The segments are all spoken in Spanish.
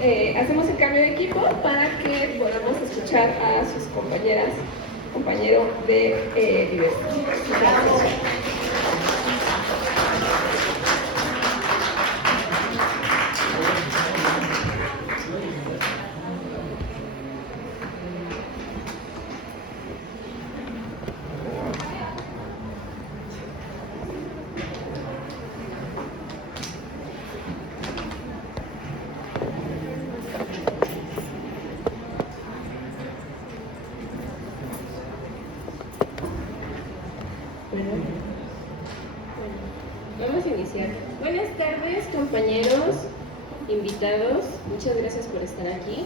hacemos el cambio de equipo para que podamos escuchar a sus compañero de diversidad. Vamos a iniciar. Buenas tardes, compañeros, invitados. Muchas gracias por estar aquí.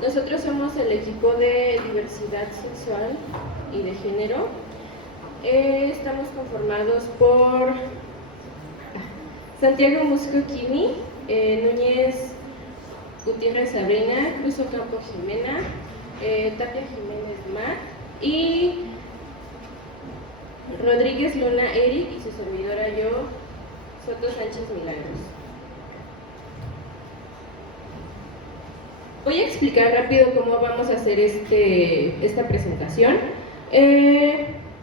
Nosotros somos el equipo de diversidad sexual y de género. Estamos conformados por Santiago Musco Quimi, Núñez Gutiérrez Sabrina, Cruz Ocampo Jimena, Tapia Jiménez Mar y Rodríguez Luna Eric y su servidora yo, Soto Sánchez Milagros. Voy a explicar rápido cómo vamos a hacer esta presentación.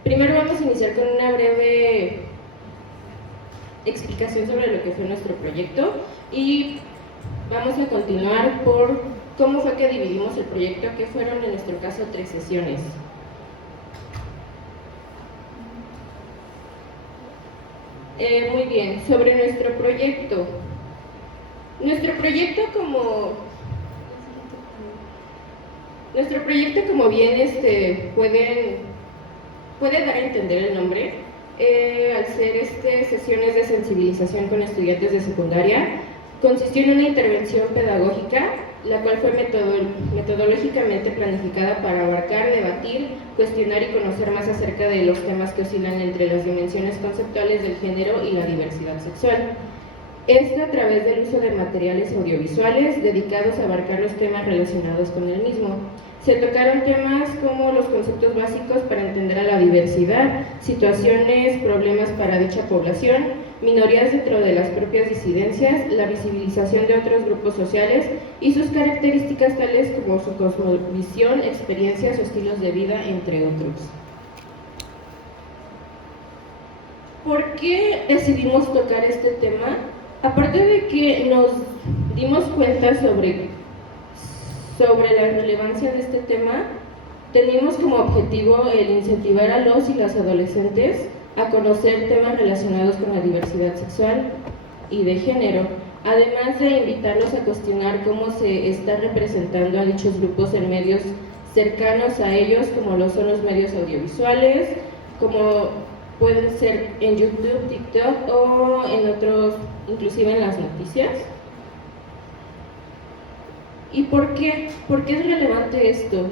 Primero vamos a iniciar con una breve explicación sobre lo que fue nuestro proyecto y vamos a continuar por cómo fue que dividimos el proyecto, que fueron en nuestro caso 3 sesiones. Muy bien, sobre nuestro proyecto. Nuestro proyecto como bien puede dar a entender el nombre, al ser sesiones de sensibilización con estudiantes de secundaria, consistió en una intervención pedagógica, la cual fue metodológicamente planificada para abarcar, debatir, cuestionar y conocer más acerca de los temas que oscilan entre las dimensiones conceptuales del género y la diversidad sexual. Esto a través del uso de materiales audiovisuales dedicados a abarcar los temas relacionados con el mismo. Se tocaron temas como los conceptos básicos para entender a la diversidad, situaciones, problemas para dicha población, minorías dentro de las propias disidencias, la visibilización de otros grupos sociales y sus características tales como su cosmovisión, experiencias o estilos de vida, entre otros. ¿Por qué decidimos tocar este tema? Aparte de que nos dimos cuenta sobre la relevancia de este tema, tenemos como objetivo el incentivar a los y las adolescentes a conocer temas relacionados con la diversidad sexual y de género, además de invitarlos a cuestionar cómo se está representando a dichos grupos en medios cercanos a ellos, como lo son los medios audiovisuales, como pueden ser en YouTube, TikTok o en otros, inclusive en las noticias. ¿Y por qué? ¿Por qué es relevante esto?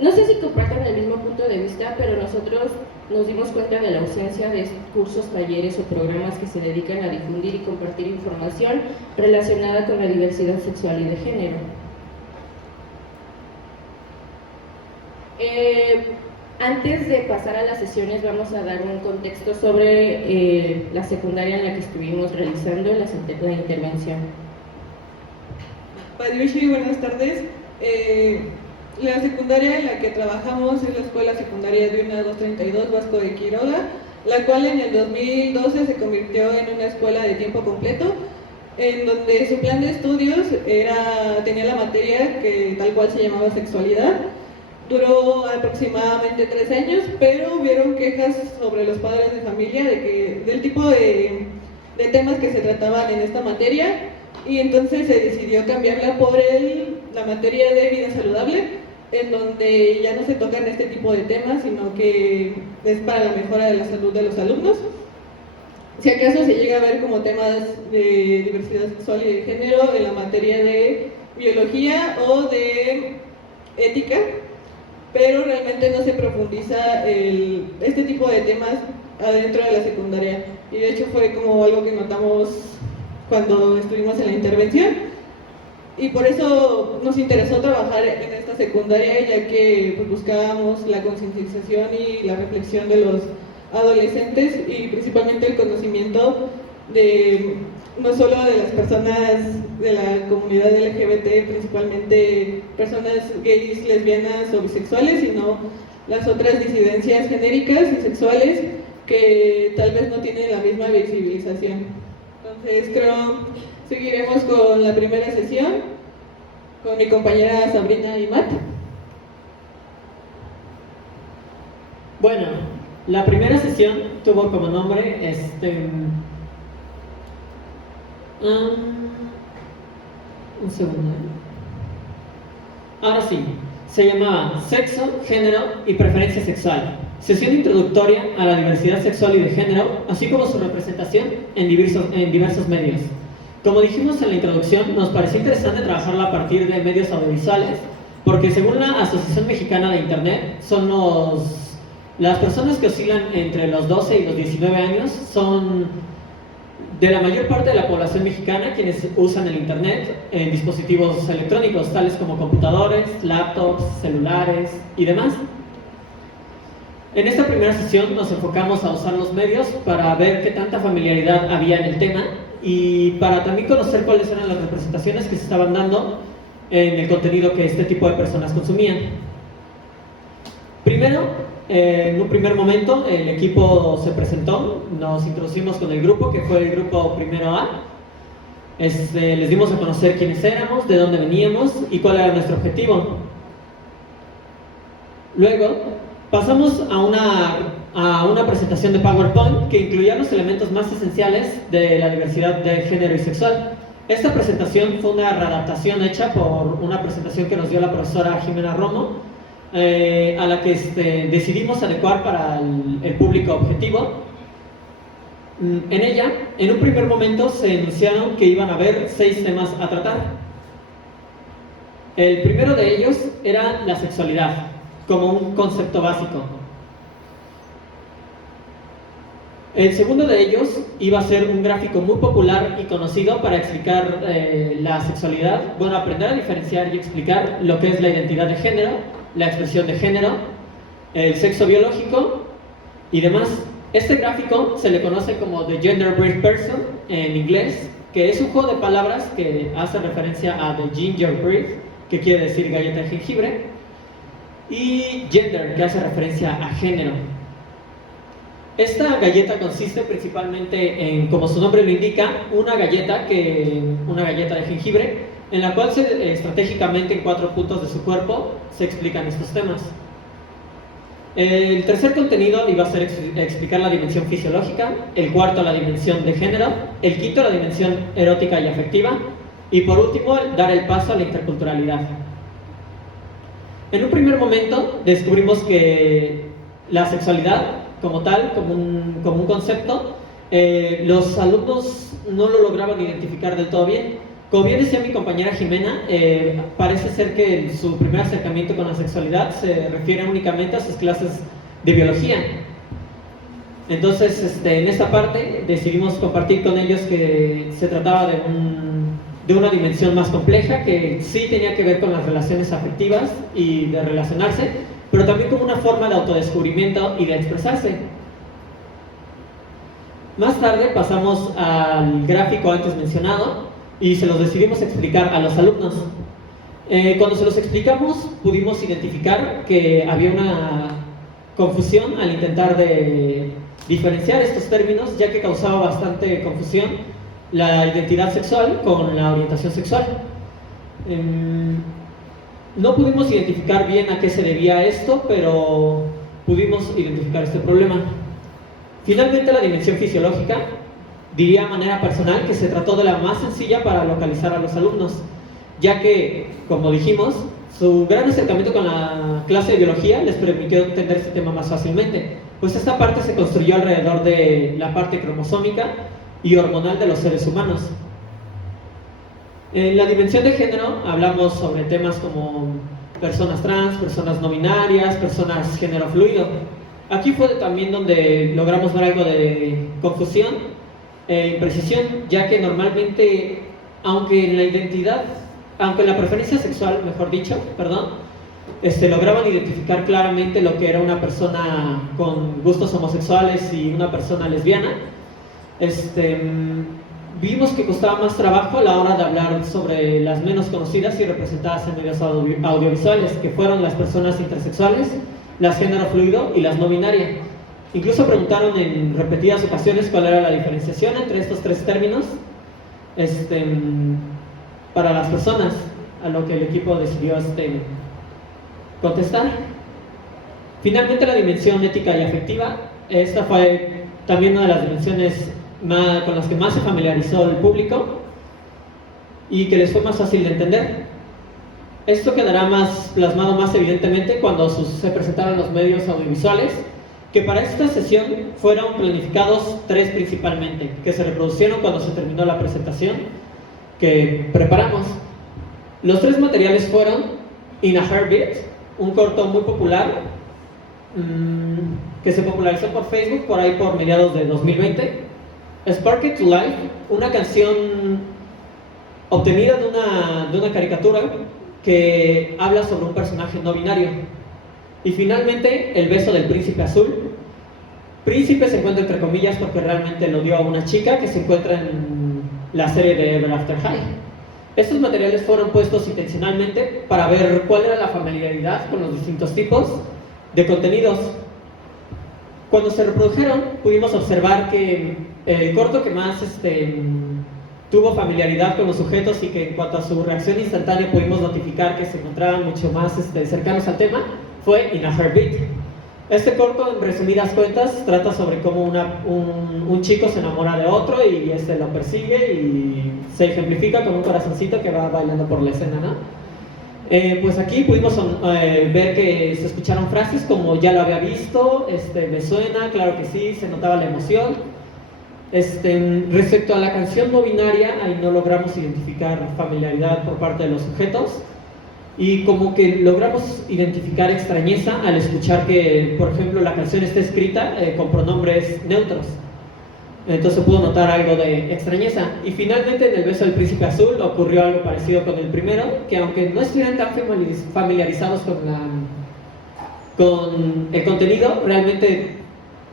No sé si compartan el mismo punto de vista, pero nosotros nos dimos cuenta de la ausencia de cursos, talleres o programas que se dedican a difundir y compartir información relacionada con la diversidad sexual y de género. Antes de pasar a las sesiones vamos a dar un contexto sobre la secundaria en la que estuvimos realizando la intervención. Padriushi, buenas tardes. La secundaria en la que trabajamos es la Escuela Secundaria de UNA 232 Vasco de Quiroga, la cual en el 2012 se convirtió en una escuela de tiempo completo, en donde su plan de estudios tenía la materia que tal cual se llamaba sexualidad. Duró aproximadamente 3 años, pero hubieron quejas sobre los padres de familia del tipo de temas que se trataban en esta materia, y entonces se decidió cambiarla por la materia de vida saludable, en donde ya no se tocan este tipo de temas, sino que es para la mejora de la salud de los alumnos. Si acaso se llega a ver como temas de diversidad sexual y de género en la materia de biología o de ética, pero realmente no se profundiza este tipo de temas adentro de la secundaria, y de hecho fue como algo que notamos cuando estuvimos en la intervención, y por eso nos interesó trabajar en esta secundaria, ya que pues, buscábamos la concientización y la reflexión de los adolescentes y principalmente el conocimiento de no solo de las personas de la comunidad LGBT, principalmente personas gays, lesbianas o bisexuales, sino las otras disidencias genéricas y sexuales que tal vez no tienen la misma visibilización. Entonces creo seguiremos con la primera sesión con mi compañera Sabrina y Matt. Bueno, la primera sesión tuvo como nombre un segundo. Ahora sí, se llamaba Sexo, Género y Preferencia Sexual. Sesión introductoria a la diversidad sexual y de género, así como su representación en diversos medios. Como dijimos en la introducción, nos pareció interesante trabajarla a partir de medios audiovisuales, porque según la Asociación Mexicana de Internet, las personas que oscilan entre los 12 y los 19 años son de la mayor parte de la población mexicana quienes usan el Internet en dispositivos electrónicos, tales como computadores, laptops, celulares y demás. En esta primera sesión nos enfocamos a usar los medios para ver qué tanta familiaridad había en el tema y para también conocer cuáles eran las representaciones que se estaban dando en el contenido que este tipo de personas consumían. Primero, en un primer momento, el equipo se presentó, nos introducimos con el grupo, que fue el grupo primero A. Les dimos a conocer quiénes éramos, de dónde veníamos y cuál era nuestro objetivo. Luego, pasamos a una presentación de PowerPoint que incluía los elementos más esenciales de la diversidad de género y sexual. Esta presentación fue una readaptación hecha por una presentación que nos dio la profesora Jimena Romo, a la que decidimos adecuar para el público objetivo. En ella, en un primer momento, se enunciaron que iban a haber 6 temas a tratar. El primero de ellos era la sexualidad, como un concepto básico. El segundo de ellos iba a ser un gráfico muy popular y conocido para explicar la sexualidad, aprender a diferenciar y explicar lo que es la identidad de género, la expresión de género, el sexo biológico y demás. Este gráfico se le conoce como The Gender Breed Person en inglés, que es un juego de palabras que hace referencia a The Gingerbread, que quiere decir galleta de jengibre, y gender, que hace referencia a género. Esta galleta consiste principalmente en, como su nombre lo indica, una galleta de jengibre, en la cual estratégicamente en 4 puntos de su cuerpo se explican estos temas. El tercer contenido iba a ser explicar la dimensión fisiológica, el cuarto la dimensión de género, el quinto la dimensión erótica y afectiva, y por último dar el paso a la interculturalidad. En un primer momento descubrimos que la sexualidad como tal, como un concepto, los alumnos no lo lograban identificar del todo bien. Como bien decía mi compañera Jimena, parece ser que su primer acercamiento con la sexualidad se refiere únicamente a sus clases de biología. Entonces, en esta parte decidimos compartir con ellos que se trataba de una dimensión más compleja, que sí tenía que ver con las relaciones afectivas y de relacionarse, pero también como una forma de autodescubrimiento y de expresarse. Más tarde pasamos al gráfico antes mencionado y se los decidimos explicar a los alumnos. Cuando se los explicamos, pudimos identificar que había una confusión al intentar de diferenciar estos términos, ya que causaba bastante confusión la identidad sexual con la orientación sexual. No pudimos identificar bien a qué se debía esto, pero pudimos identificar este problema. Finalmente, la dimensión fisiológica, diría de manera personal que se trató de la más sencilla para localizar a los alumnos, ya que, como dijimos, su gran acercamiento con la clase de biología les permitió entender este tema más fácilmente, pues esta parte se construyó alrededor de la parte cromosómica y hormonal de los seres humanos. En la dimensión de género hablamos sobre temas como personas trans, personas no binarias, personas género fluido. Aquí fue también donde logramos ver algo de confusión e imprecisión, ya que normalmente, aunque en la preferencia sexual, mejor dicho, lograban identificar claramente lo que era una persona con gustos homosexuales y una persona lesbiana, vimos que costaba más trabajo a la hora de hablar sobre las menos conocidas y representadas en medios audiovisuales, que fueron las personas intersexuales, las género fluido y las no binarias. Incluso preguntaron en repetidas ocasiones cuál era la diferenciación entre estos tres términos para las personas, a lo que el equipo decidió contestar. Finalmente, la dimensión ética y afectiva, esta fue también una de las dimensiones con las que más se familiarizó el público y que les fue más fácil de entender. Esto quedará más plasmado más evidentemente cuando se presentaron los medios audiovisuales, que para esta sesión fueron planificados tres principalmente, que se reproducieron cuando se terminó la presentación que preparamos. Los tres materiales fueron In a Heartbeat, un corto muy popular que se popularizó por Facebook por ahí por mediados de 2020. Spark It to Life, una canción obtenida de una caricatura que habla sobre un personaje no binario. Y finalmente, El beso del príncipe azul. Príncipe se encuentra entre comillas porque realmente lo dio a una chica que se encuentra en la serie de Ever After High. Estos materiales fueron puestos intencionalmente para ver cuál era la familiaridad con los distintos tipos de contenidos. Cuando se reprodujeron, pudimos observar que el corto que más tuvo familiaridad con los sujetos y que en cuanto a su reacción instantánea pudimos notificar que se encontraban mucho más cercanos al tema, fue In a Heartbeat. Este corto, en resumidas cuentas, trata sobre cómo un chico se enamora de otro y lo persigue y se ejemplifica con un corazoncito que va bailando por la escena, ¿no? Pues aquí pudimos ver que se escucharon frases como ya lo había visto, me suena, claro que sí, se notaba la emoción. Respecto a la canción no binaria, ahí no logramos identificar familiaridad por parte de los sujetos y como que logramos identificar extrañeza al escuchar que, por ejemplo, la canción está escrita con pronombres neutros. Entonces pudo notar algo de extrañeza. Y finalmente en El beso del príncipe azul ocurrió algo parecido con el primero, que aunque no estuvieran tan familiarizados con el contenido, realmente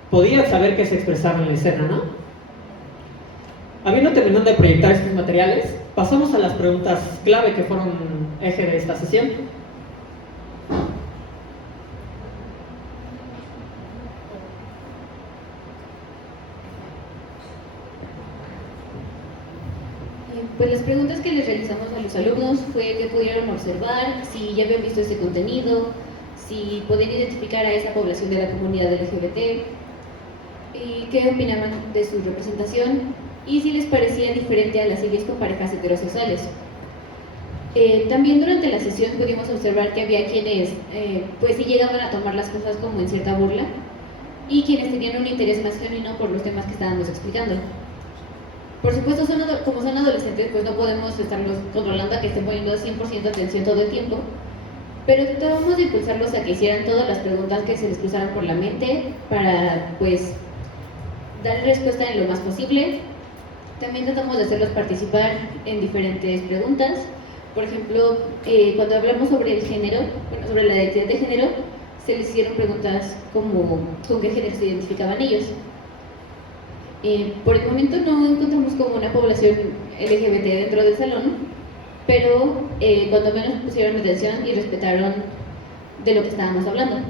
podían saber que se expresaba en la escena, ¿no? Habiendo terminado de proyectar estos materiales, pasamos a las preguntas clave que fueron eje de esta sesión. Pues las preguntas que les realizamos a los alumnos fue qué pudieron observar, si ya habían visto ese contenido, si podían identificar a esa población de la comunidad LGBT, y qué opinaban de su representación y si les parecía diferente a las series con parejas heterosexuales. También durante la sesión pudimos observar que había quienes pues sí llegaban a tomar las cosas como en cierta burla y quienes tenían un interés más genuino por los temas que estábamos explicando. Por supuesto, como son adolescentes, pues no podemos estarlos controlando a que estén poniendo 100% atención todo el tiempo, pero tratábamos de impulsarlos a que hicieran todas las preguntas que se les cruzaran por la mente para, pues, dar respuesta en lo más posible. También tratamos de hacerlos participar en diferentes preguntas. Por ejemplo, cuando hablamos sobre el género, bueno, sobre la identidad de género, se les hicieron preguntas como con qué género se identificaban ellos. Por el momento no encontramos como una población LGBT dentro del salón, pero cuando menos pusieron atención y respetaron de lo que estábamos hablando.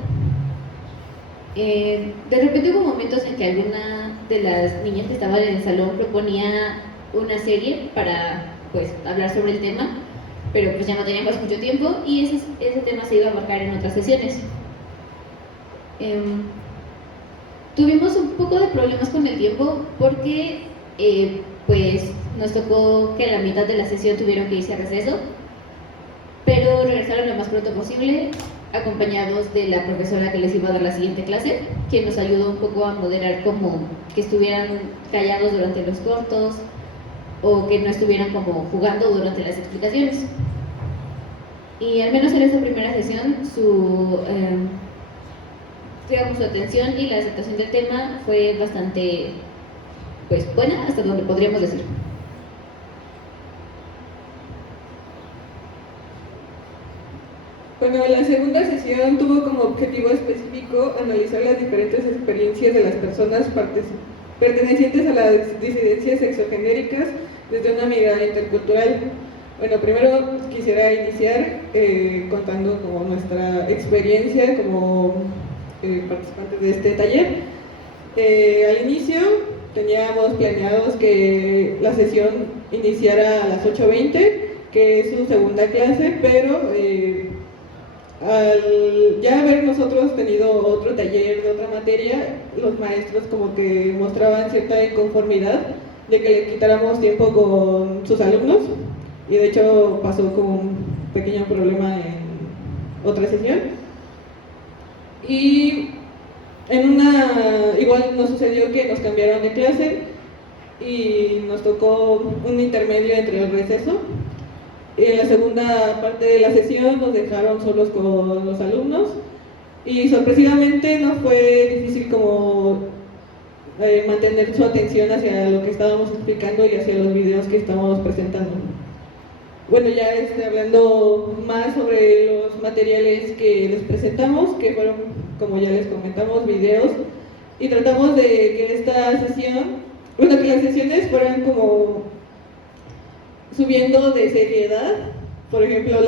De repente hubo momentos en que alguna de las niñas que estaban en el salón proponía una serie para, pues, hablar sobre el tema, pero pues ya no teníamos mucho tiempo y ese tema se iba a abarcar en otras sesiones. Tuvimos un poco de problemas con el tiempo porque pues nos tocó que a la mitad de la sesión tuvieron que irse a receso, pero regresaron lo más pronto posible, acompañados de la profesora que les iba a dar la siguiente clase, quien nos ayudó un poco a moderar como que estuvieran callados durante los cortos o que no estuvieran como jugando durante las explicaciones. Y al menos en esta primera sesión su atención y la aceptación del tema fue bastante, pues, buena, hasta donde podríamos decir. Bueno, la segunda sesión tuvo como objetivo específico analizar las diferentes experiencias de las personas pertenecientes a las disidencias sexogenéricas desde una mirada intercultural. Bueno, primero quisiera iniciar contando como nuestra experiencia como participantes de este taller. Al inicio teníamos planeados que la sesión iniciara a las 8:20, que es su segunda clase, pero al ya haber nosotros tenido otro taller de otra materia, los maestros como que mostraban cierta inconformidad de que le quitáramos tiempo con sus alumnos, y de hecho pasó como un pequeño problema en otra sesión. Y igual nos sucedió que nos cambiaron de clase y nos tocó un intermedio entre el receso. En la segunda parte de la sesión nos dejaron solos con los alumnos y sorpresivamente no fue difícil como mantener su atención hacia lo que estábamos explicando y hacia los videos que estábamos presentando. Bueno, ya hablando más sobre los materiales que les presentamos, que fueron, como ya les comentamos, videos, y tratamos de que esta sesión, bueno, que las sesiones fueran como subiendo de seriedad. Por ejemplo,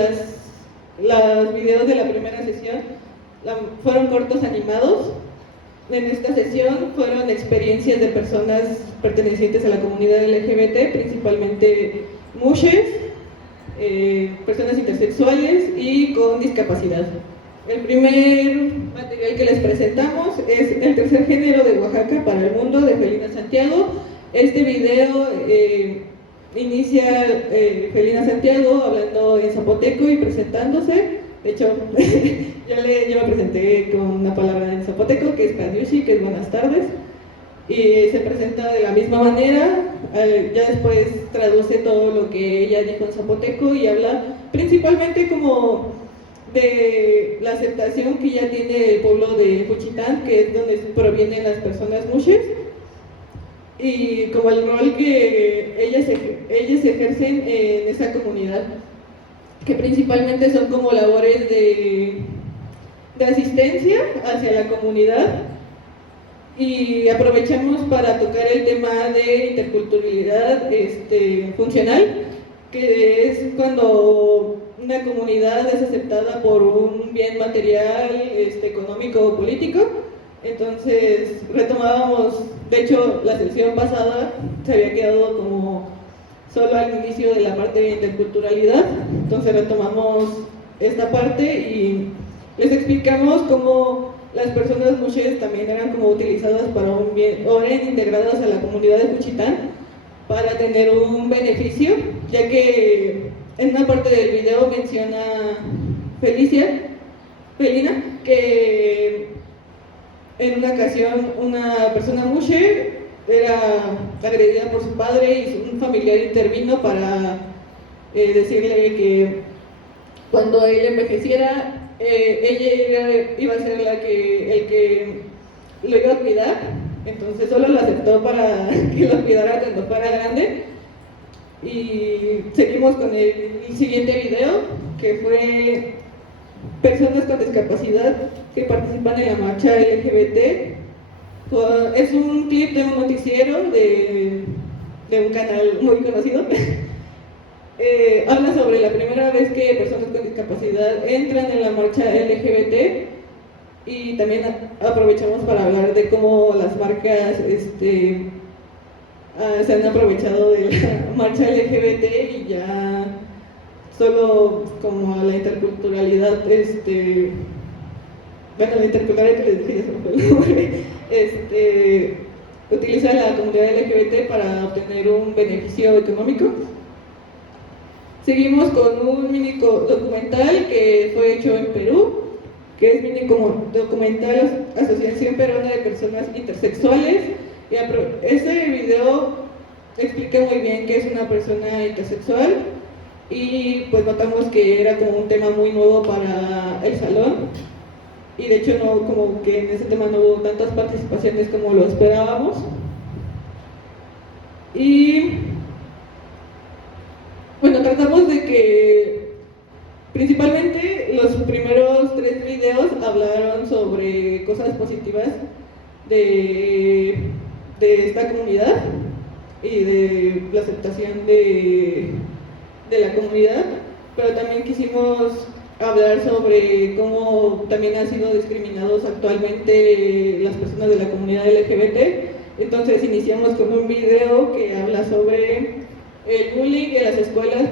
los videos de la primera sesión fueron cortos animados. En esta sesión fueron experiencias de personas pertenecientes a la comunidad LGBT, principalmente mushes, personas intersexuales y con discapacidad. El primer material que les presentamos es El tercer género de Oaxaca para el mundo, de Felina Santiago. Este video inicia Felina Santiago hablando en zapoteco y presentándose. De hecho, yo me presenté con una palabra en zapoteco, que es Kadiushi, que es buenas tardes, y se presenta de la misma manera. Ya después traduce todo lo que ella dijo en zapoteco y habla principalmente como de la aceptación que ya tiene el pueblo de Juchitán, que es donde provienen las personas mushes, y como el rol que ellas ejercen en esa comunidad, que principalmente son como labores de asistencia hacia la comunidad. Y aprovechamos para tocar el tema de interculturalidad funcional, que es cuando una comunidad es aceptada por un bien material, económico o político. Entonces retomábamos, de hecho la sesión pasada se había quedado como solo al inicio de la parte de interculturalidad, entonces retomamos esta parte y les explicamos cómo las personas mushes también eran como utilizadas para un bien, o eran integradas a la comunidad de Juchitán para tener un beneficio, ya que en una parte del video menciona Felina, que en una ocasión una persona mushe era agredida por su padre y un familiar intervino para decirle que cuando él envejeciera, ella iba a ser el que lo iba a cuidar. Entonces solo lo aceptó para que lo cuidara cuando fuera grande. Y seguimos con el siguiente video, que fue personas con discapacidad que participan en la marcha LGBT. Es un clip de un noticiero de un canal muy conocido. Habla sobre la primera vez que personas con discapacidad entran en la marcha LGBT, y también aprovechamos para hablar de cómo las marcas se han aprovechado de la marcha LGBT y ya solo como la interculturalidad, la interculturalidad que les dije, utiliza la comunidad LGBT para obtener un beneficio económico. Seguimos con un mini documental que fue hecho en Perú, que es mini documental Asociación Peruana de Personas Intersexuales. Y ese video explica muy bien qué es una persona intersexual, y pues notamos que era como un tema muy nuevo para el salón, y de hecho como que en ese tema no hubo tantas participaciones como lo esperábamos. Y bueno, tratamos de que principalmente los primeros 3 videos hablaron sobre cosas positivas de de esta comunidad y de la aceptación de la comunidad, pero también quisimos hablar sobre cómo también han sido discriminados actualmente las personas de la comunidad LGBT. Entonces iniciamos con un video que habla sobre el bullying en las escuelas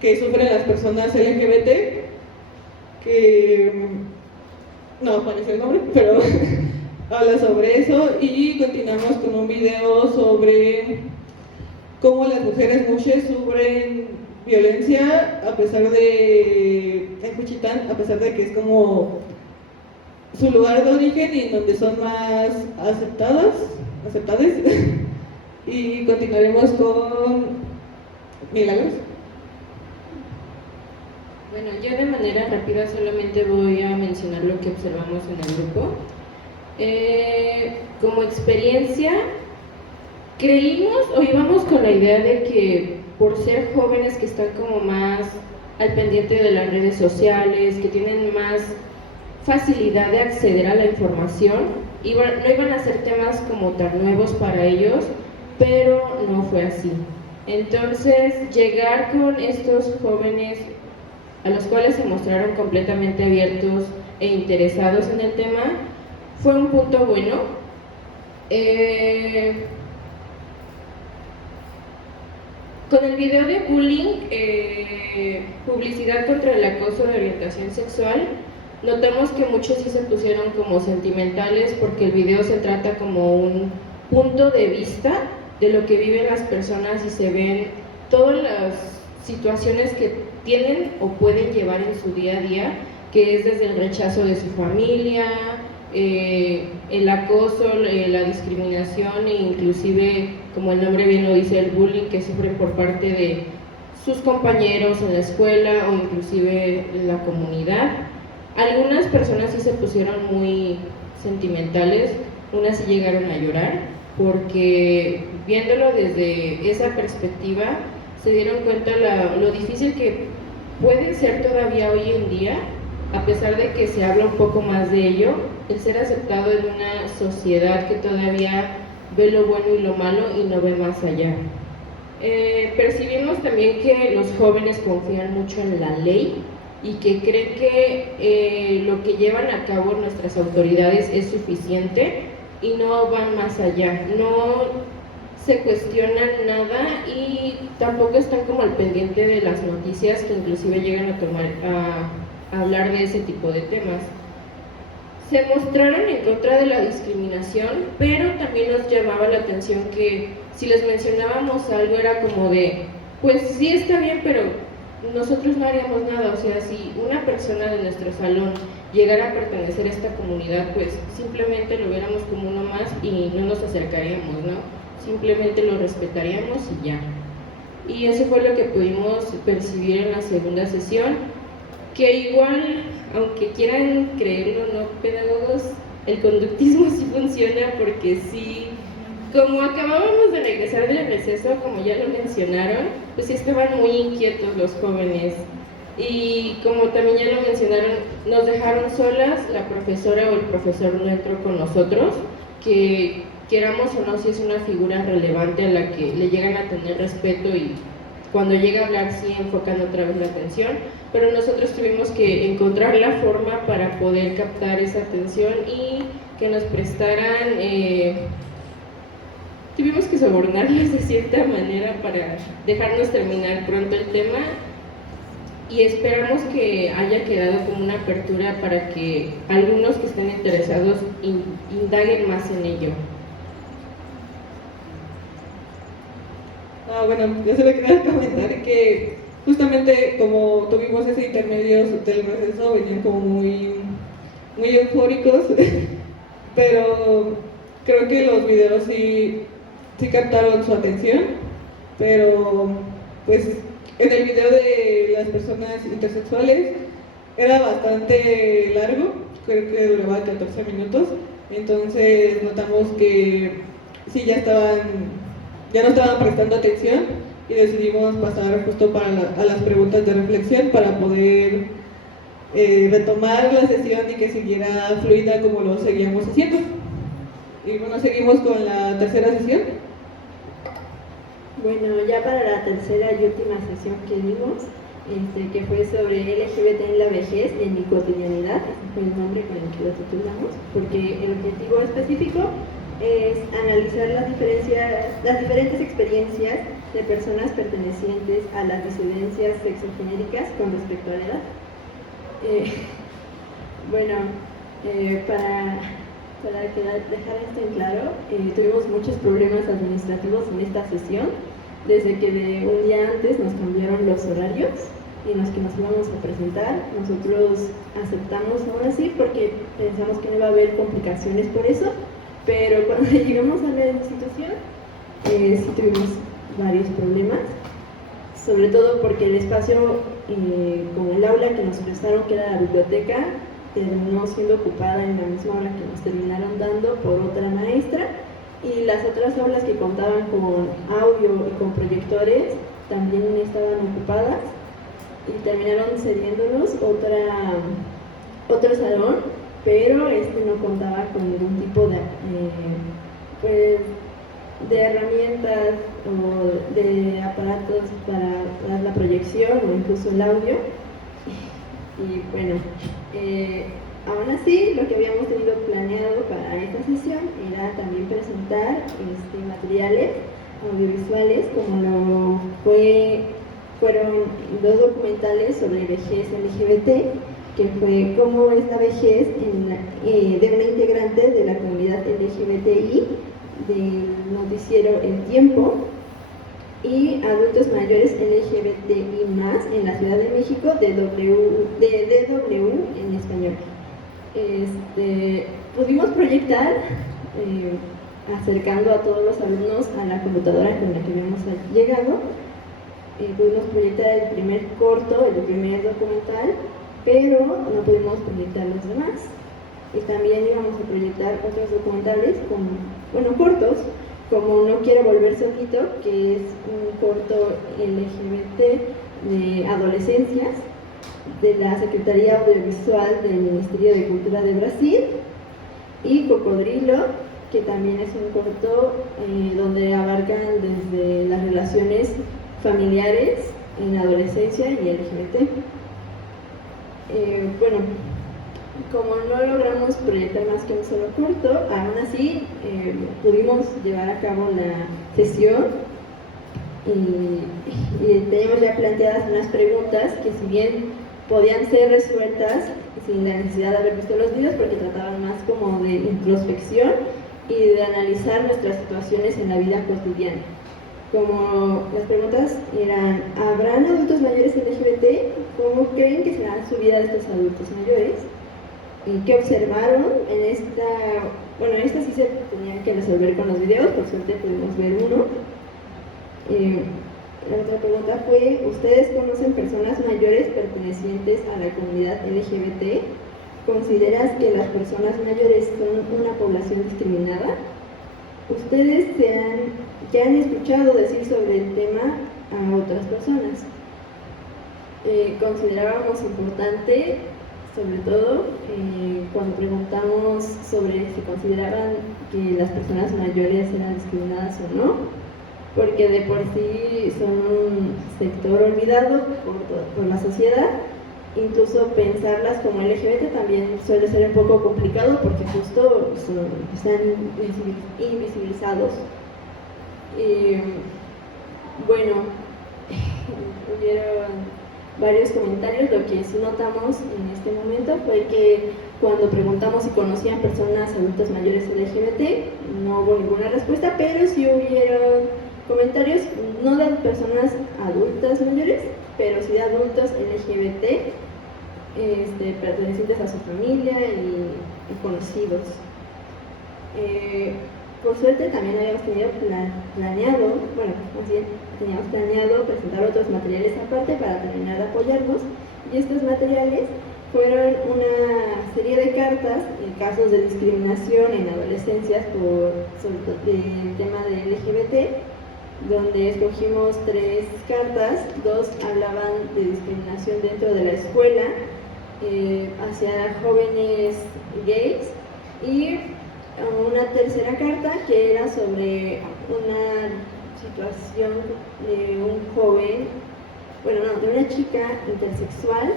que sufren las personas LGBT, que no aparece el nombre, pero habla sobre eso, y continuamos con un video sobre cómo las mujeres mushes sufren violencia en Juchitán, a pesar de que es como su lugar de origen y donde son más aceptadas. Y continuaremos con Milagros. Bueno, yo de manera rápida solamente voy a mencionar lo que observamos en el grupo. Como experiencia, creímos o íbamos con la idea de que por ser jóvenes que están como más al pendiente de las redes sociales, que tienen más facilidad de acceder a la información, no iban a ser temas como tan nuevos para ellos, pero no fue así. Entonces, llegar con estos jóvenes a los cuales se mostraron completamente abiertos e interesados en el tema, fue un punto bueno. Con el video de bullying, publicidad contra el acoso de orientación sexual, notamos que muchos sí se pusieron como sentimentales porque el video se trata como un punto de vista de lo que viven las personas y se ven todas las situaciones que tienen o pueden llevar en su día a día, que es desde el rechazo de su familia, el acoso, la discriminación e inclusive, como el nombre bien lo dice, el bullying que sufren por parte de sus compañeros en la escuela o inclusive en la comunidad. Algunas personas sí se pusieron muy sentimentales, unas sí llegaron a llorar, porque viéndolo desde esa perspectiva se dieron cuenta lo difícil que puede ser todavía hoy en día, a pesar de que se habla un poco más de ello, el ser aceptado en una sociedad que todavía ve lo bueno y lo malo y no ve más allá. Percibimos también que los jóvenes confían mucho en la ley y que creen que lo que llevan a cabo nuestras autoridades es suficiente y no van más allá, no se cuestionan nada y tampoco están como al pendiente de las noticias que inclusive llegan a hablar de ese tipo de temas. Se mostraron en contra de la discriminación, pero también nos llamaba la atención que si les mencionábamos algo era como de, pues sí está bien, pero nosotros no haríamos nada. O sea, si una persona de nuestro salón llegara a pertenecer a esta comunidad, pues simplemente lo viéramos como uno más y no nos acercaríamos, ¿no? Simplemente lo respetaríamos y ya. Y eso fue lo que pudimos percibir en la segunda sesión, que igual, aunque quieran creerlo, ¿no, pedagogos? El conductismo sí funciona porque sí, como acabábamos de regresar del receso, como ya lo mencionaron, pues sí estaban muy inquietos los jóvenes. Y como también ya lo mencionaron, nos dejaron solas, la profesora o el profesor no entró con nosotros, que queramos o no, si es una figura relevante a la que le llegan a tener respeto y cuando llega a hablar sí enfocan otra vez la atención, pero nosotros tuvimos que encontrar la forma para poder captar esa atención y que nos prestaran, tuvimos que sobornarlos de cierta manera para dejarnos terminar pronto el tema y esperamos que haya quedado como una apertura para que algunos que estén interesados indaguen más en ello. Bueno, yo solo quería comentar que justamente como tuvimos ese intermedio del receso, venían como muy eufóricos, pero creo que los videos sí captaron su atención, pero pues en el video de las personas intersexuales era bastante largo, creo que duraba 14 minutos, entonces notamos que sí ya no estaban prestando atención y decidimos pasar justo a las preguntas de reflexión para poder retomar la sesión y que siguiera fluida como lo seguíamos haciendo. Y bueno, seguimos con la tercera sesión. Bueno, ya para la tercera y última sesión que vimos, que fue sobre LGBT en la vejez en mi cotidianidad, ese fue el nombre con el que lo titulamos, porque el objetivo específico es analizar las diferentes experiencias de personas pertenecientes a las disidencias sexogenéricas con respecto a la edad. Para dejar esto en claro, tuvimos muchos problemas administrativos en esta sesión, desde que de un día antes nos cambiaron los horarios en los que nos íbamos a presentar. Nosotros aceptamos aún así porque pensamos que no iba a haber complicaciones por eso, pero cuando llegamos a la institución sí tuvimos varios problemas, sobre todo porque el espacio con el aula que nos prestaron, que era la biblioteca, terminó siendo ocupada en la misma hora que nos terminaron dando por otra maestra, y las otras aulas que contaban con audio y con proyectores también estaban ocupadas y terminaron cediéndonos otro salón, pero no contaba con ningún tipo de herramientas o de aparatos para dar la proyección o incluso el audio. Y bueno, aún así, lo que habíamos tenido planeado para esta sesión era también presentar materiales audiovisuales, como fueron 2 documentales sobre vejez LGBT, que fue cómo es la vejez de una integrante de la comunidad LGBTI del noticiero El Tiempo, y adultos mayores LGBTI más en la Ciudad de México de DW en español. Pudimos proyectar acercando a todos los alumnos a la computadora con la que habíamos llegado. Pudimos proyectar el primer corto, el primer documental, pero no pudimos proyectar los demás. Y también íbamos a proyectar otros documentales, cortos, como No quiero volver solito, que es un corto LGBT de adolescencias de la Secretaría Audiovisual del Ministerio de Cultura de Brasil, y Cocodrilo, que también es un corto donde abarcan desde las relaciones familiares en adolescencia y LGBT. Como no logramos proyectar más que un solo corto, aún así pudimos llevar a cabo la sesión y teníamos ya planteadas unas preguntas que, si bien podían ser resueltas sin la necesidad de haber visto los videos, porque trataban más como de introspección y de analizar nuestras situaciones en la vida cotidiana. Como las preguntas eran: ¿habrán adultos mayores LGBT? ¿Cómo creen que será su vida de estos adultos mayores? ¿Qué observaron en esta? Bueno, esta sí se tenía que resolver con los videos, por suerte pudimos ver uno. La otra pregunta fue: ¿ustedes conocen personas mayores pertenecientes a la comunidad LGBT? ¿Consideras que las personas mayores son una población discriminada? ¿Ustedes qué han escuchado decir sobre el tema a otras personas? Considerábamos importante, sobre todo cuando preguntamos sobre si consideraban que las personas mayores eran discriminadas o no, porque de por sí son un sector olvidado por la sociedad. Incluso pensarlas como LGBT también suele ser un poco complicado, porque justo están invisibilizados. Hubieron varios comentarios. Lo que sí notamos en este momento fue que cuando preguntamos si conocían personas adultas mayores LGBT, no hubo ninguna respuesta, pero sí hubieron comentarios, no de personas adultas mayores, pero sí de adultos LGBT pertenecientes a su familia y conocidos. Por suerte también habíamos teníamos planeado presentar otros materiales aparte para terminar de apoyarnos, y estos materiales fueron una serie de cartas en casos de discriminación en adolescencias sobre el tema de LGBT, donde escogimos 3 cartas. 2 hablaban de discriminación dentro de la escuela hacia jóvenes gays, y una tercera carta que era sobre una situación de un joven, bueno, no, de una chica intersexual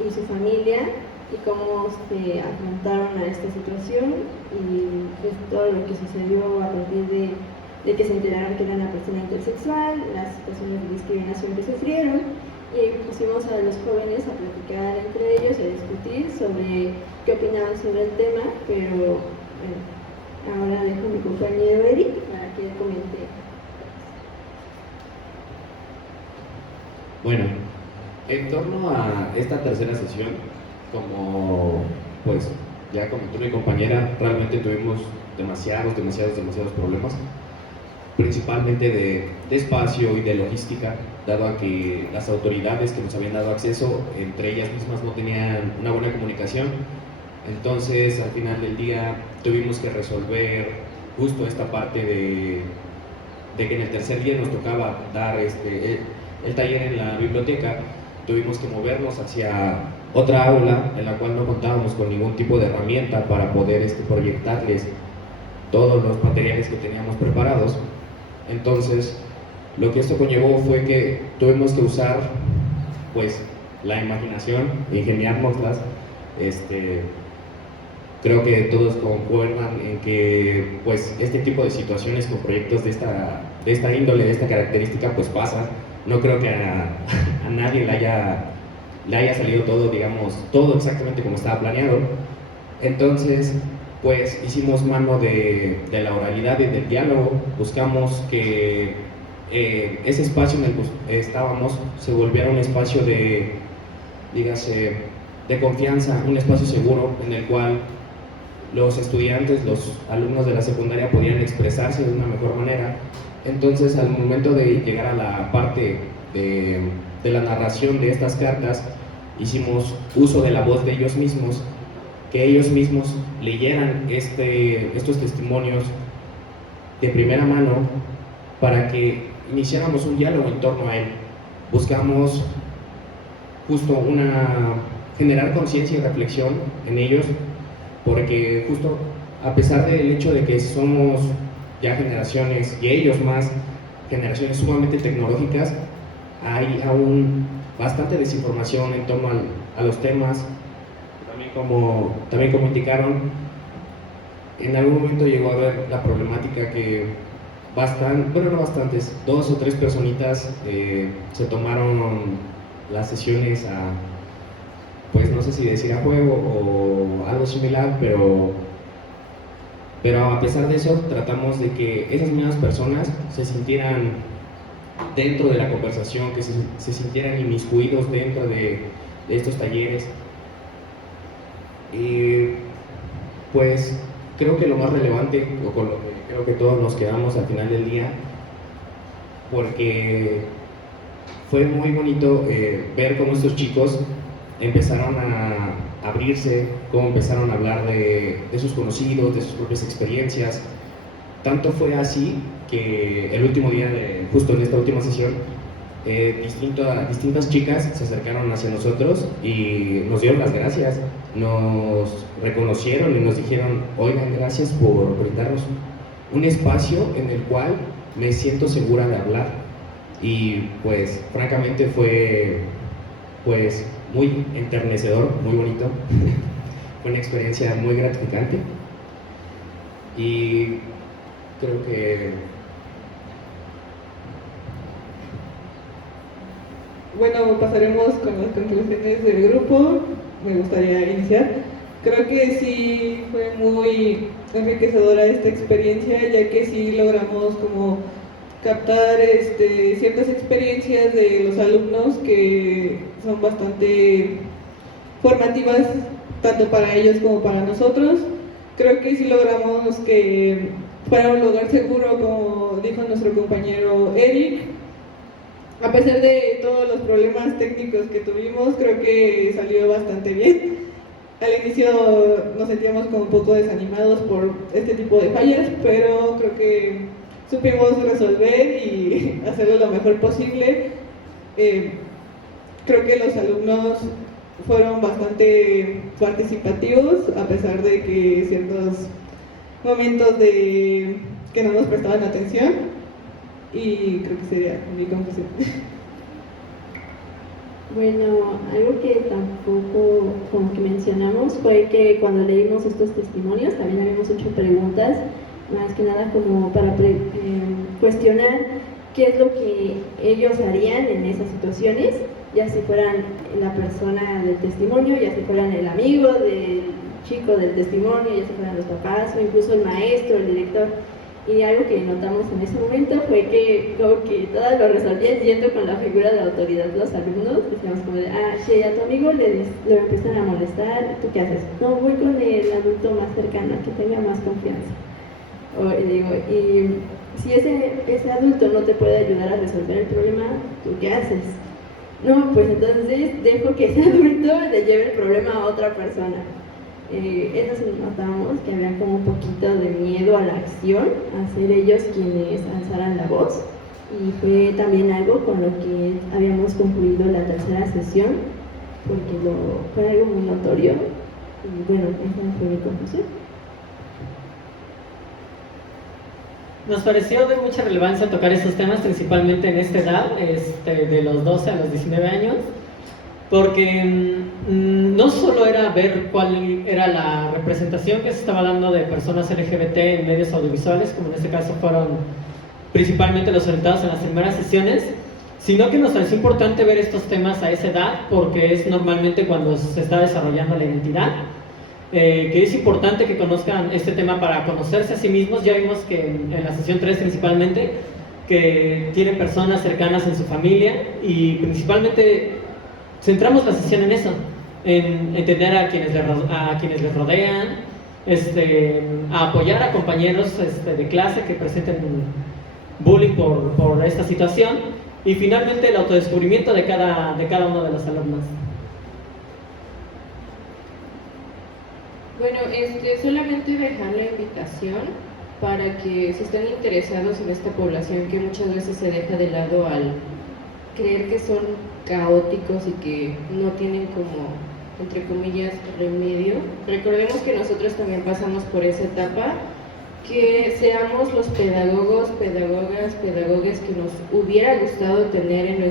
y su familia y cómo se afrontaron a esta situación y pues, todo lo que sucedió a partir de que se enteraron que era una persona intersexual, las situaciones de discriminación que sufrieron, y pusimos a los jóvenes a platicar entre ellos y a discutir sobre qué opinaban sobre el tema, pero bueno, ahora dejo a mi compañero Eric para que comente. Bueno, en torno a esta tercera sesión, como pues ya comentó mi compañera, realmente tuvimos demasiados problemas, principalmente de espacio y de logística, dado a que las autoridades que nos habían dado acceso, entre ellas mismas no tenían una buena comunicación. Entonces, al final del día, tuvimos que resolver justo esta parte de que en el tercer día nos tocaba dar el taller en la biblioteca. Tuvimos que movernos hacia otra aula en la cual no contábamos con ningún tipo de herramienta para poder proyectarles todos los materiales que teníamos preparados. Entonces, lo que esto conllevó fue que tuvimos que usar pues la imaginación, ingeniárnoslas. Creo que todos concuerdan en que pues este tipo de situaciones con proyectos de esta índole, de esta característica, pues pasa. No creo que a nadie le haya salido todo, digamos, todo exactamente como estaba planeado. Entonces, pues hicimos mano de la oralidad y del diálogo. Buscamos que ese espacio en el que estábamos se volviera un espacio de, dígase, de confianza, un espacio seguro en el cual los estudiantes, los alumnos de la secundaria podían expresarse de una mejor manera. Entonces, al momento de llegar a la parte de la narración de estas cartas, hicimos uso de la voz de ellos mismos, que ellos mismos leyeran estos testimonios de primera mano para que iniciáramos un diálogo en torno a él. Buscamos justo generar conciencia y reflexión en ellos, porque justo a pesar del hecho de que somos ya generaciones, y ellos más, generaciones sumamente tecnológicas, hay aún bastante desinformación en torno a los temas. También como indicaron, en algún momento llegó a haber la problemática que dos o tres personitas se tomaron las sesiones pues no sé si decir a juego o algo similar, pero a pesar de eso tratamos de que esas mismas personas se sintieran dentro de la conversación, que se sintieran inmiscuidos dentro de estos talleres. Y pues creo que lo más relevante, o con lo que creo que todos nos quedamos al final del día, porque fue muy bonito ver cómo estos chicos empezaron a abrirse, cómo empezaron a hablar de sus conocidos, de sus propias experiencias. Tanto fue así que el último día, justo en esta última sesión, distintas chicas se acercaron hacia nosotros y nos dieron las gracias, nos reconocieron y nos dijeron: oigan, gracias por brindarnos un espacio en el cual me siento segura de hablar. Y pues francamente fue pues muy enternecedor, muy bonito. Fue una experiencia muy gratificante y creo que bueno, pasaremos con las conclusiones del grupo. Me gustaría iniciar. Creo que sí fue muy enriquecedora esta experiencia, ya que sí logramos como captar ciertas experiencias de los alumnos que son bastante formativas tanto para ellos como para nosotros. Creo que sí logramos que fuera un lugar seguro, como dijo nuestro compañero Eric. A pesar de todos los problemas técnicos que tuvimos, creo que salió bastante bien. Al inicio nos sentíamos como un poco desanimados por este tipo de fallas, pero creo que supimos resolver y hacerlo lo mejor posible. Creo que los alumnos fueron bastante participativos, a pesar de que ciertos momentos de que no nos prestaban atención, y creo que sería mi conclusión. Bueno, algo que tampoco como que mencionamos fue que cuando leímos estos testimonios también habíamos hecho preguntas, más que nada como para cuestionar qué es lo que ellos harían en esas situaciones, ya si fueran la persona del testimonio, ya si fueran el amigo del chico del testimonio, ya si fueran los papás o incluso el maestro, el director. Y algo que notamos en ese momento fue que como que todas lo resolvían yendo con la figura de autoridad los alumnos. Decíamos como de, si a tu amigo lo empiezan a molestar, ¿tú qué haces? No, voy con el adulto más cercano, que tenga más confianza. Y si ese adulto no te puede ayudar a resolver el problema, ¿tú qué haces? No, pues entonces dejo que ese adulto le lleve el problema a otra persona. Eso sí notamos que había como un poquito de miedo a la acción, a ser ellos quienes alzaran la voz, y fue también algo con lo que habíamos concluido la tercera sesión, porque fue algo muy notorio, y bueno, esa fue mi conclusión. Nos pareció de mucha relevancia tocar estos temas, principalmente en esta edad, de los 12 a los 19 años, porque no solo era ver cuál era la representación que se estaba dando de personas LGBT en medios audiovisuales, como en este caso fueron principalmente los orientados en las primeras sesiones, sino que nos pareció importante ver estos temas a esa edad, porque es normalmente cuando se está desarrollando la identidad, que es importante que conozcan este tema para conocerse a sí mismos. Ya vimos que en la sesión 3 principalmente, que tienen personas cercanas en su familia, y principalmente centramos la sesión en eso, en entender a quienes les rodean, a apoyar a compañeros de clase que presenten bullying por esta situación, y finalmente el autodescubrimiento de cada uno de los alumnos. Bueno, solamente dejar la invitación para que si están interesados en esta población que muchas veces se deja de lado al creer que son caóticos y que no tienen como, entre comillas, remedio. Recordemos que nosotros también pasamos por esa etapa, que seamos los pedagogos, pedagogas, pedagogues que nos hubiera gustado tener en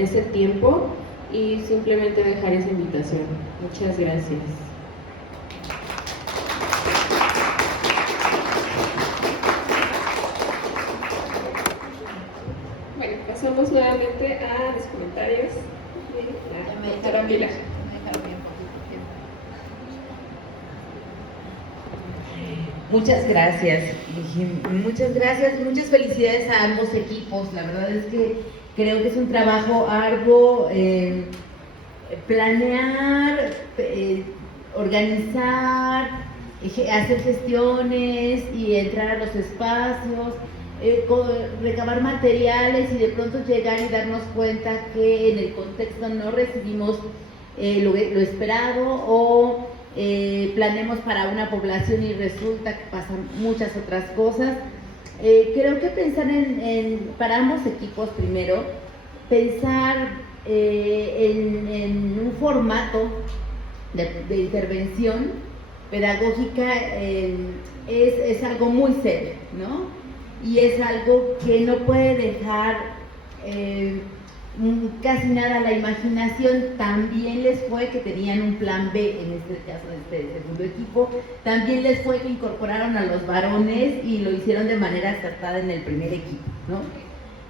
ese tiempo, y simplemente dejar esa invitación. Muchas gracias. Bueno, pasamos nuevamente a los comentarios de la doctora Pilar. Muchas gracias, muchas felicidades a ambos equipos. La verdad es que creo que es un trabajo arduo, planear, organizar, hacer gestiones y entrar a los espacios, recabar materiales y de pronto llegar y darnos cuenta que en el contexto no recibimos lo esperado, o planeemos para una población y resulta que pasan muchas otras cosas. Creo que pensar para ambos equipos, primero, pensar en un formato de intervención pedagógica es algo muy serio, ¿no? Y es algo que no puede dejar casi nada a la imaginación. También les fue que tenían un plan B en este caso de este segundo equipo, también les fue que incorporaron a los varones y lo hicieron de manera acertada en el primer equipo, ¿no?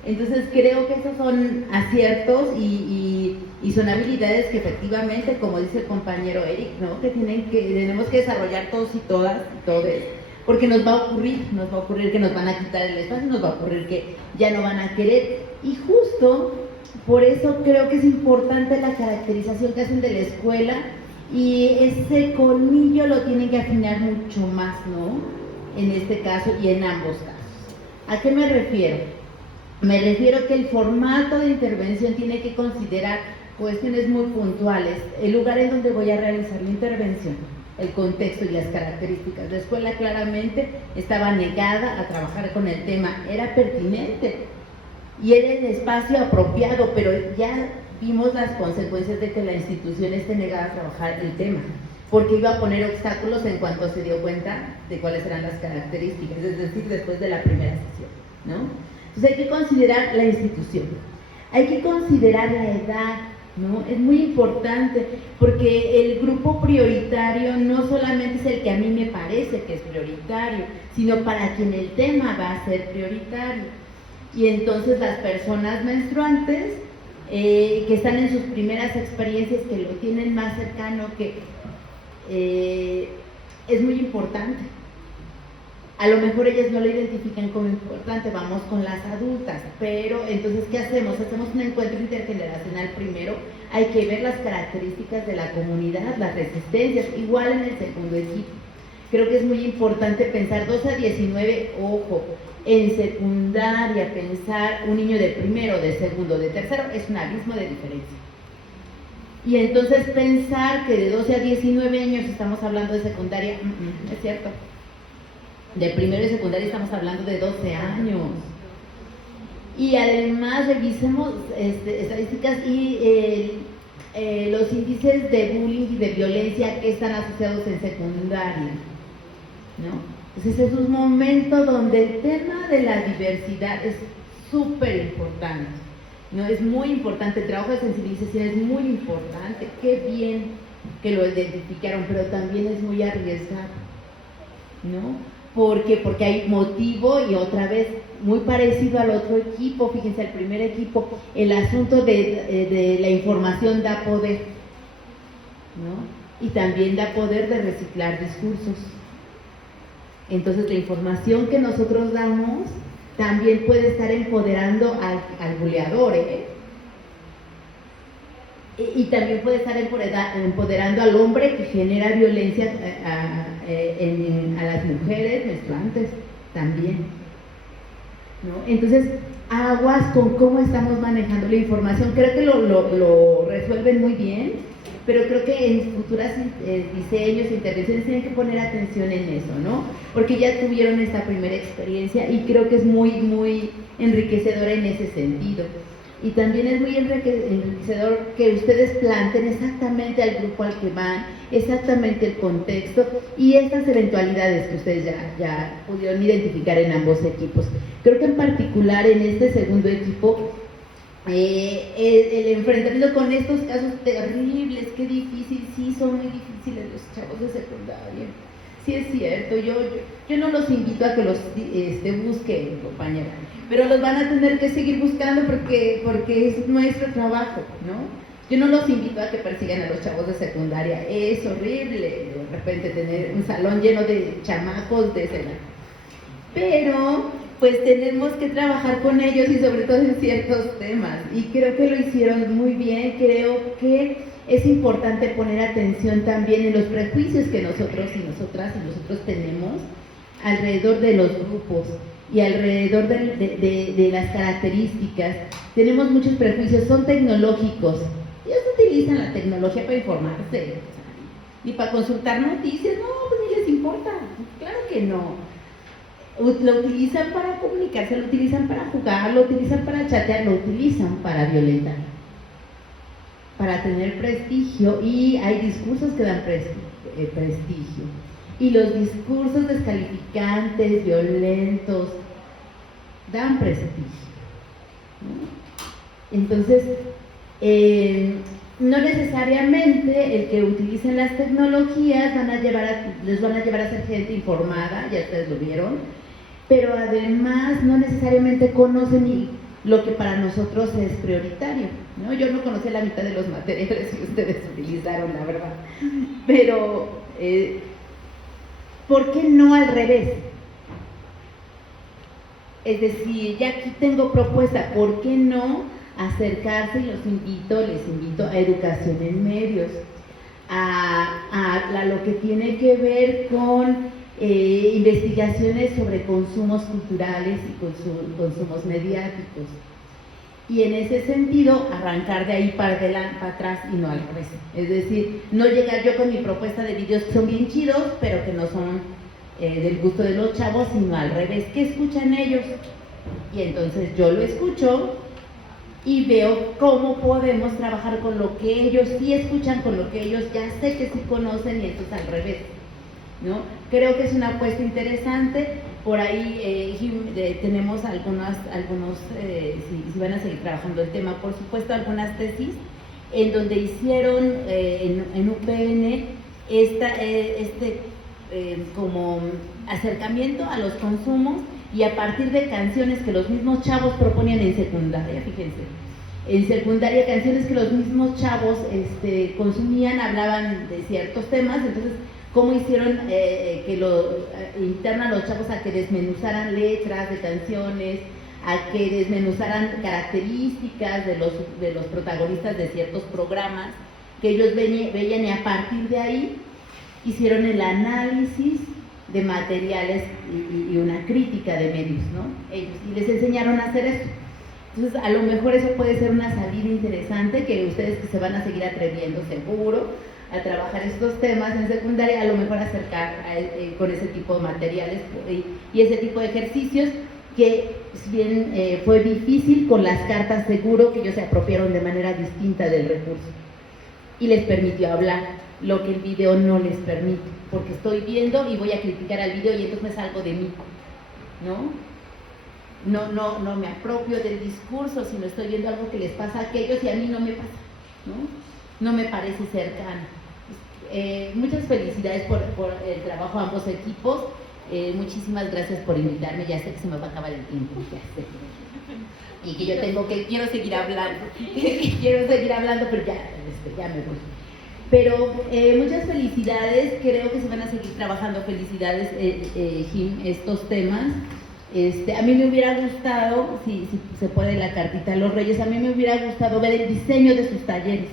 Entonces creo que esos son aciertos y son habilidades que efectivamente, como dice el compañero Eric, ¿no? que tenemos que desarrollar todos y todas y todos, porque nos va a ocurrir que nos van a quitar el espacio, nos va a ocurrir que ya no van a querer, y justo por eso creo que es importante la caracterización que hacen de la escuela, y ese colmillo lo tienen que afinar mucho más, ¿no? En este caso y en ambos casos. ¿A qué me refiero? Me refiero que el formato de intervención tiene que considerar cuestiones muy puntuales: el lugar en donde voy a realizar la intervención, el contexto y las características. La escuela claramente estaba negada a trabajar con el tema, era pertinente y era el espacio apropiado, pero ya vimos las consecuencias de que la institución esté negada a trabajar el tema. porque iba a poner obstáculos en cuanto se dio cuenta de cuáles eran las características, es decir, después de la primera sesión, ¿no? Entonces hay que considerar la institución, hay que considerar la edad, ¿no? Es muy importante porque el grupo prioritario no solamente es el que a mí me parece que es prioritario, sino para quien el tema va a ser prioritario. Y entonces las personas menstruantes que están en sus primeras experiencias, que lo tienen más cercano, que es muy importante. A lo mejor ellas no lo identifican como importante, vamos con las adultas, pero entonces ¿qué hacemos? Hacemos un encuentro intergeneracional primero, hay que ver las características de la comunidad, las resistencias, igual en el segundo equipo. Creo que es muy importante pensar 12 a 19, ojo, en secundaria pensar un niño de primero, de segundo, de tercero, es un abismo de diferencia. Y entonces pensar que de 12 a 19 años estamos hablando de secundaria, es cierto. De primero y secundaria estamos hablando de 12 años. Y además revisemos estadísticas y los índices de bullying y de violencia que están asociados en secundaria, ¿no? Entonces es un momento donde el tema de la diversidad es súper importante, ¿no? Es muy importante, el trabajo de sensibilización es muy importante, qué bien que lo identificaron, pero también es muy arriesgado, ¿no? Porque hay motivo, y otra vez muy parecido al otro equipo, fíjense, al primer equipo, el asunto de la información da poder, ¿no? Y también da poder de reciclar discursos. Entonces la información que nosotros damos también puede estar empoderando al buleador, y también puede estar empoderando al hombre que genera violencia a las mujeres menstruantes también, ¿no? Entonces, aguas con cómo estamos manejando la información. Creo que lo resuelven muy bien, pero creo que en futuros diseños e intervenciones tienen que poner atención en eso, ¿no? Porque ya tuvieron esta primera experiencia y creo que es muy, muy enriquecedora en ese sentido. Y también es muy enriquecedor que ustedes planteen exactamente al grupo al que van, exactamente el contexto y estas eventualidades que ustedes ya pudieron identificar en ambos equipos. Creo que en particular en este segundo equipo, el enfrentamiento con estos casos terribles, qué difícil, sí son muy difíciles los chavos de secundaria. Sí es cierto, yo no los invito a que los busquen, compañera, pero los van a tener que seguir buscando porque es nuestro trabajo, ¿no? Yo no los invito a que persigan a los chavos de secundaria, es horrible de repente tener un salón lleno de chamacos de esa edad, pero pues tenemos que trabajar con ellos y sobre todo en ciertos temas, y creo que lo hicieron muy bien. Creo que es importante poner atención también en los prejuicios que nosotros y nosotras y nosotros tenemos alrededor de los grupos y alrededor de las características. Tenemos muchos prejuicios, son tecnológicos. Ellos utilizan la tecnología para informarse y para consultar noticias, no, pues ni les importa, claro que no. Lo utilizan para comunicarse, lo utilizan para jugar, lo utilizan para chatear, lo utilizan para violentar, para tener prestigio, y hay discursos que dan prestigio. Y los discursos descalificantes, violentos, dan prestigio, ¿no? Entonces, no necesariamente el que utilicen las tecnologías les van a llevar a ser gente informada, ya ustedes lo vieron, pero además no necesariamente conocen lo que para nosotros es prioritario, ¿no? Yo no conocía la mitad de los materiales que ustedes utilizaron, la verdad, pero ¿por qué no al revés? Es decir, ya aquí tengo propuesta, ¿por qué no acercarse? Y les invito a educación en medios, a lo que tiene que ver con investigaciones sobre consumos culturales y consumos mediáticos. Y en ese sentido, arrancar de ahí para atrás y no al revés. Es decir, no llegar yo con mi propuesta de videos que son bien chidos, pero que no son del gusto de los chavos, sino al revés. ¿Qué escuchan ellos? Y entonces yo lo escucho y veo cómo podemos trabajar con lo que ellos sí escuchan, con lo que ellos ya sé que sí conocen, y esto es al revés, ¿no? Creo que es una apuesta interesante. Por ahí tenemos algunos, si van a seguir trabajando el tema, por supuesto, algunas tesis en donde hicieron en UPN como acercamiento a los consumos, y a partir de canciones que los mismos chavos proponían en secundaria, fíjense, en secundaria canciones que los mismos chavos consumían, hablaban de ciertos temas. Entonces, cómo hicieron internan a los chavos a que desmenuzaran letras de canciones, a que desmenuzaran características de los protagonistas de ciertos programas que ellos veían, y a partir de ahí hicieron el análisis de materiales y una crítica de medios, ¿no? Ellos, y les enseñaron a hacer eso. Entonces, a lo mejor eso puede ser una salida interesante, que ustedes que se van a seguir atreviendo, seguro, a trabajar estos temas en secundaria, a lo mejor acercar con ese tipo de materiales y ese tipo de ejercicios, que si bien fue difícil con las cartas, seguro que ellos se apropiaron de manera distinta del recurso y les permitió hablar, lo que el video no les permite, porque estoy viendo y voy a criticar al video y entonces me salgo de mí, no me apropio del discurso, sino estoy viendo algo que les pasa a aquellos y a mí no me pasa, no me parece cercano. Muchas felicidades por el trabajo a ambos equipos. Muchísimas gracias por invitarme. Ya sé que se me va a acabar el tiempo, ya sé. Y que yo quiero seguir hablando, pero ya me voy. Pero muchas felicidades, creo que se van a seguir trabajando. Felicidades, Jim, estos temas. A mí me hubiera gustado, si se puede la cartita a los Reyes, a mí me hubiera gustado ver el diseño de sus talleres.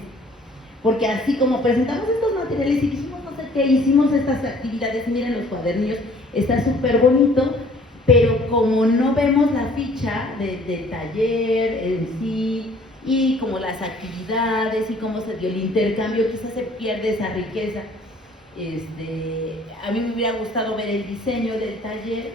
Porque así como presentamos estos materiales y dijimos no sé qué, hicimos estas actividades, miren los cuadernillos, está súper bonito, pero como no vemos la ficha del taller en sí, y como las actividades y cómo se dio el intercambio, quizás se pierde esa riqueza. A mí me hubiera gustado ver el diseño del taller,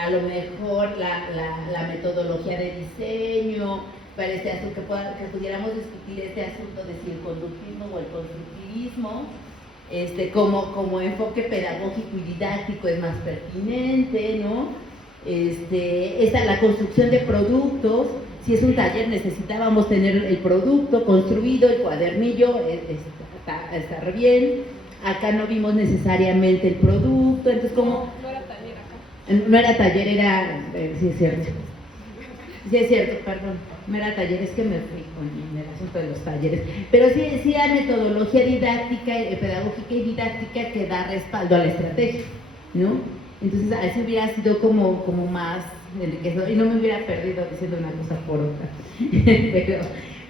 a lo mejor la metodología de diseño, para este asunto, que pudiéramos discutir este asunto de si el conductismo o el constructivismo como enfoque pedagógico y didáctico es más pertinente, ¿no? La construcción de productos. Si es un taller, necesitábamos tener el producto construido, el cuadernillo, está re bien. Acá no vimos necesariamente el producto, entonces como... No era taller acá. No era taller, era... sí, es cierto. Sí, es cierto, perdón. No era taller, es que me fui con el asunto de los talleres. Pero sí hay metodología didáctica, pedagógica y didáctica que da respaldo a la estrategia, ¿no? Entonces, así hubiera sido como más enriquecedor y no me hubiera perdido diciendo una cosa por otra.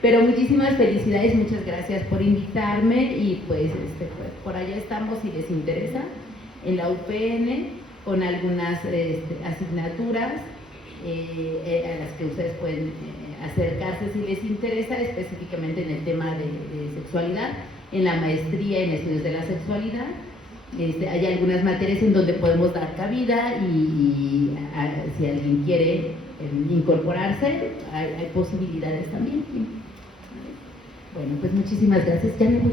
Pero muchísimas felicidades, muchas gracias por invitarme y pues por allá estamos, si les interesa, en la UPN con algunas asignaturas a las que ustedes pueden acercarse si les interesa, específicamente en el tema de sexualidad, en la maestría en estudios de la sexualidad. Hay algunas materias en donde podemos dar cabida y si alguien quiere incorporarse, hay posibilidades también. Bueno, pues muchísimas gracias, ya me voy.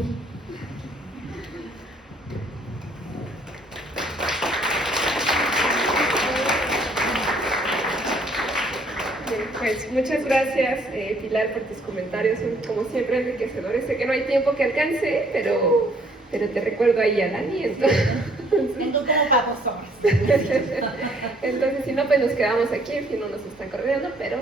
Pues muchas gracias, Pilar, por tus comentarios, son como siempre enriquecedores. Sé que no hay tiempo que alcance, pero te recuerdo ahí a Dani. Tengo como para 2 horas. Entonces, si no, pues nos quedamos aquí, en fin, no nos están coordinando, pero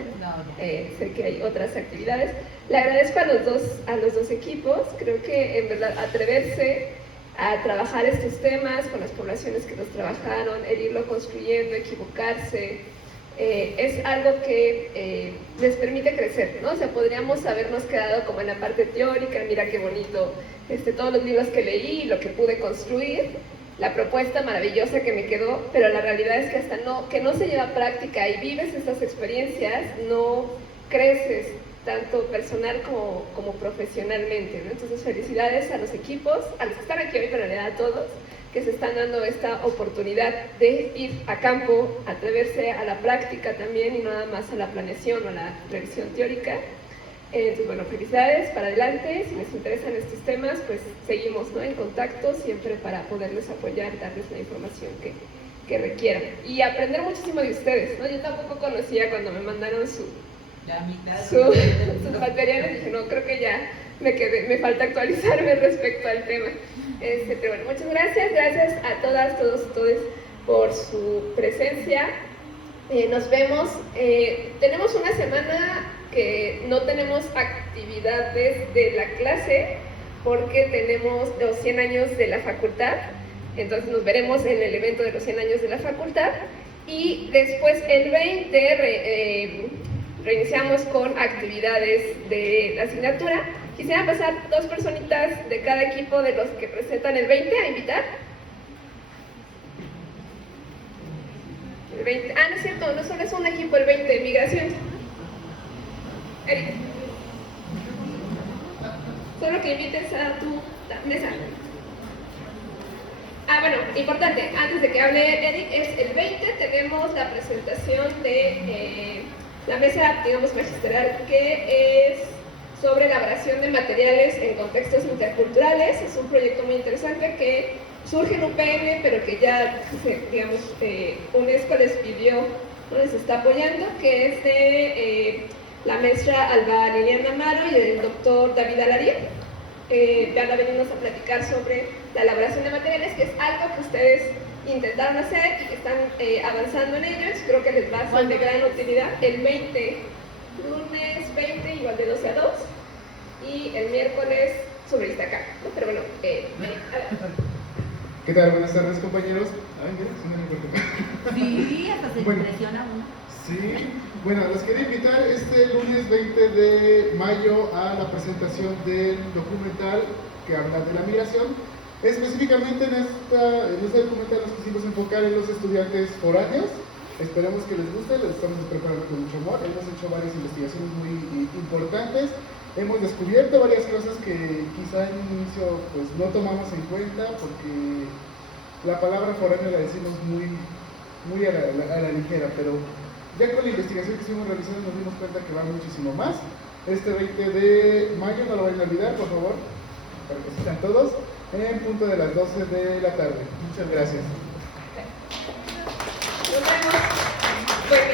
sé que hay otras actividades. Le agradezco a los dos equipos. Creo que en verdad atreverse a trabajar estos temas con las poblaciones que los trabajaron, el irlo construyendo, equivocarse, es algo que les permite crecer, ¿no? O sea, podríamos habernos quedado como en la parte teórica, mira qué bonito, todos los libros que leí, lo que pude construir, la propuesta maravillosa que me quedó, pero la realidad es que hasta que no se lleva a práctica y vives estas experiencias, no creces tanto personal como profesionalmente, ¿no? Entonces, felicidades a los equipos, a los que están aquí hoy, pero en realidad a todos. que se están dando esta oportunidad de ir a campo, atreverse a la práctica también y no nada más a la planeación o a la revisión teórica. Entonces, bueno, felicidades, para adelante. Si les interesan estos temas, pues seguimos, ¿no?, en contacto siempre para poderles apoyar, darles la información que requieran. Y aprender muchísimo de ustedes, ¿no? Yo tampoco conocía cuando me mandaron sus materiales, dije, no, creo que ya me falta actualizarme respecto al tema. Pero bueno, muchas gracias a todas, todos por su presencia. Nos vemos. Tenemos una semana que no tenemos actividades de la clase porque tenemos los 100 años de la facultad, entonces nos veremos en el evento de los 100 años de la facultad y después el 20 reiniciamos con actividades de la asignatura. Quisiera pasar 2 personitas de cada equipo de los que presentan el 20 a invitar. El 20, no es cierto, no solo es un equipo el 20, migración. Eric, solo que invites a tu mesa. Bueno, importante, antes de que hable Eric, es el 20, tenemos la presentación de la mesa, digamos, magistral, que es sobre elaboración de materiales en contextos interculturales. Es un proyecto muy interesante que surge en UPN, pero que ya, digamos, UNESCO les pidió, ¿no?, les está apoyando, que es de la maestra Alba Liliana Amaro y el doctor David Alaría. Van a venirnos a platicar sobre la elaboración de materiales, que es algo que ustedes intentaron hacer y que están avanzando en ellos. Creo que les va a ser de gran utilidad. El 20, lunes 20, igual de 12 a 2, y el miércoles sobre Iztacar, ¿no? Pero bueno, ¿qué tal? Buenas tardes, compañeros. Sí, hasta se Bueno, impresiona uno. Sí, bueno, los quería invitar este lunes 20 de mayo a la presentación del documental que habla de la migración. Específicamente en este documental nos quisimos enfocar en los estudiantes foráneos. Esperemos que les guste, les estamos preparando con mucho amor. Hemos hecho varias investigaciones muy importantes. Hemos descubierto varias cosas que quizá en un inicio pues, no tomamos en cuenta porque la palabra foráneo la decimos muy a la ligera, pero ya con la investigación que estuvimos realizando nos dimos cuenta que va muchísimo más. Este 20 de mayo, no lo vayan a olvidar, por favor, para que sigan todos, en punto de las 12 de la tarde. Muchas gracias. nos vemos. Buen día.